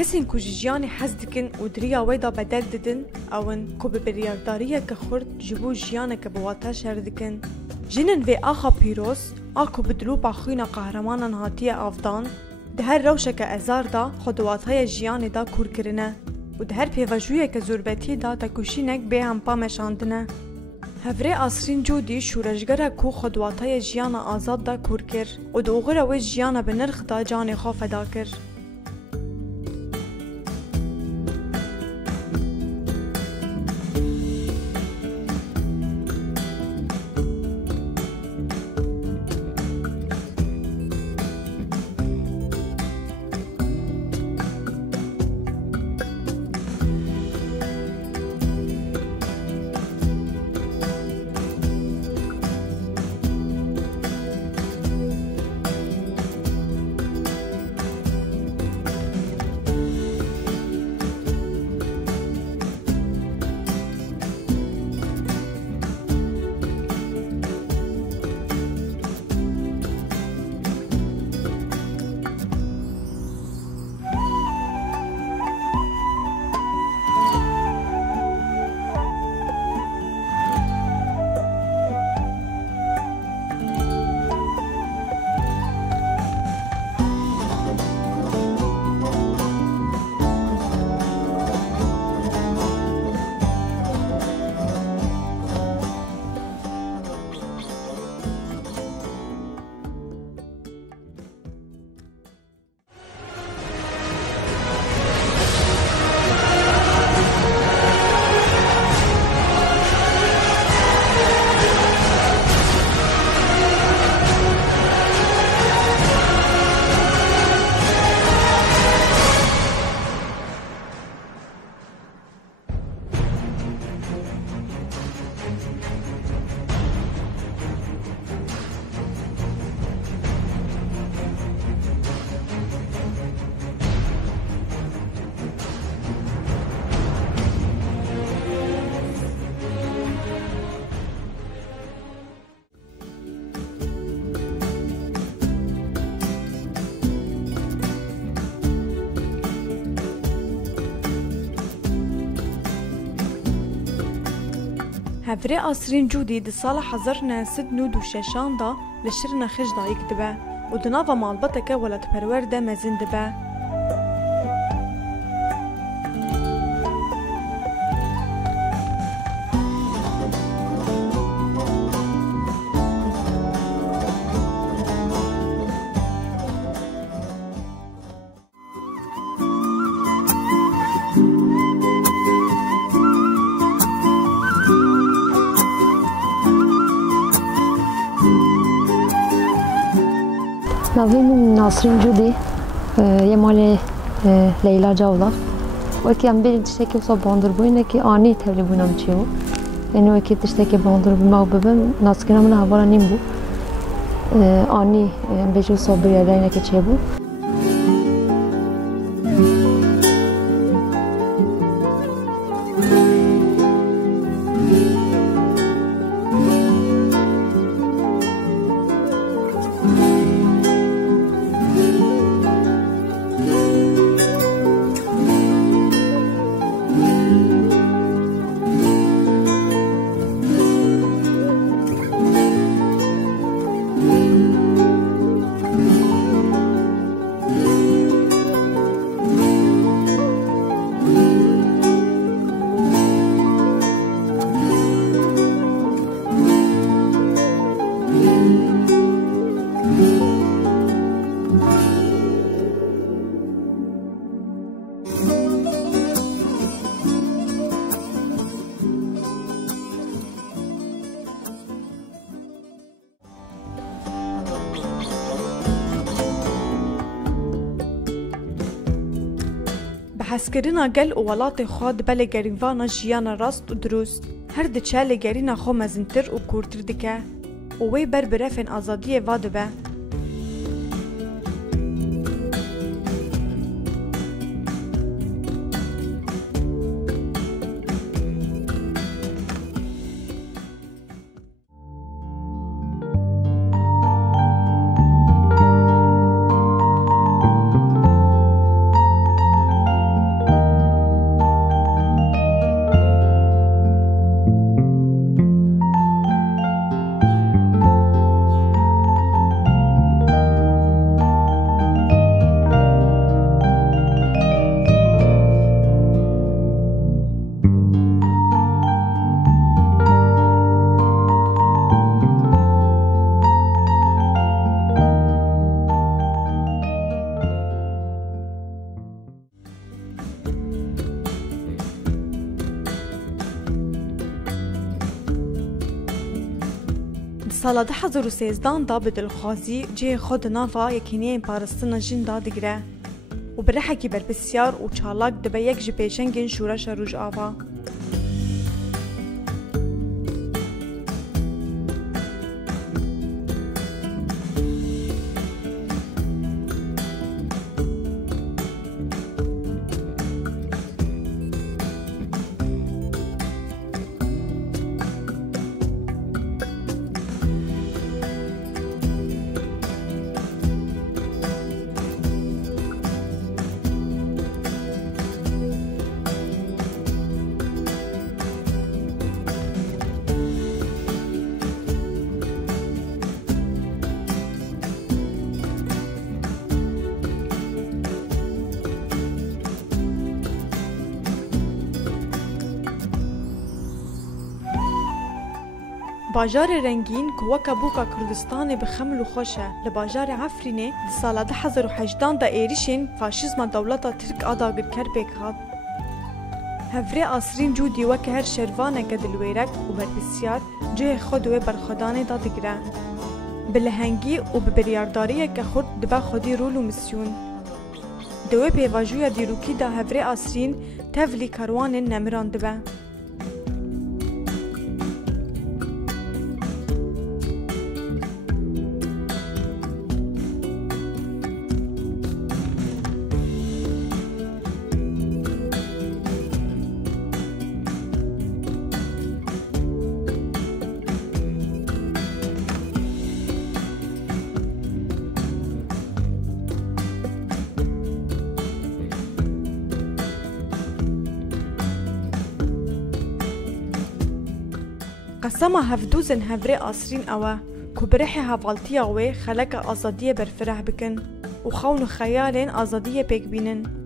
کسین کو جیانی حز دکن و دریا ویدا بدل ددن اون کو به بریارداریه که خورد جبو جیانه که بواتا شر دکن. جنن و آخا پیروز آکو بدلو با خوینا قهرمانان هاتیه آفدان ده هر روشه که ازار دا خدواتهای جیانی دا کور کرنه و ده هر پیوجویه که زوربتی دا تکوشینک به هم پا مشاندنه. هفره آسرین جودی شورشگره کو خدواتهای جیان آزاد دا کور کر و دوغره و جیان به نرخ دا جان خو فدا کر. هفره آسرین جودی ده سال 1996 دا لشرنا خش دا يكتبه و دناوا مالبطك ولد پرور ده مزن دبه. ناویم ناصرین جودی یه مال لیلا جاولا وکی هم بیل تشتکی وصا باندر بوینه که آنی تبلی بوینم چی بو یعنی وکی تشتکی باندر بوینم ببین ناسکینا من هوارا نیم بو آنی بیجو وصا بریاده که چی بو. حسکرینا گل و ولات خود بله گریوانا جیان راست و دروست هر ده چاله گرینا خو مزنتر و کورتر دکه و وی بر برفن آزادی واده به. سالا 2013 دا بدلخوازی جه خود نافا یکینیین پارستنا جن دا دگره و برحکی بربسیار و چالاک دبه یک جپیشنگین شورش روش آوا. باجار رنگین که وکا بوکا کردستان بخمل و خوشه لباجار عفرینه دی سالا 2018 دا ایریشین فاشیزم دولتا ترک آداگر کر بکاد. هفره آسرین جو دیوکه هر شروانه که دلویرک و بربسیار جه خود و برخودانه دا دگره. بلهنگی و ببریارداریه که خود دبا خودی رول و مسیون. دوی پیواجویا دیروکی دا هفره آسرین تفلی کاروان نمران دبا. قسما هفدوزن هفري آسرين أوا كبرحي هفالتيا وي خلق آزادية برفرح بكن وخون خيالين آزادية بيك بينن.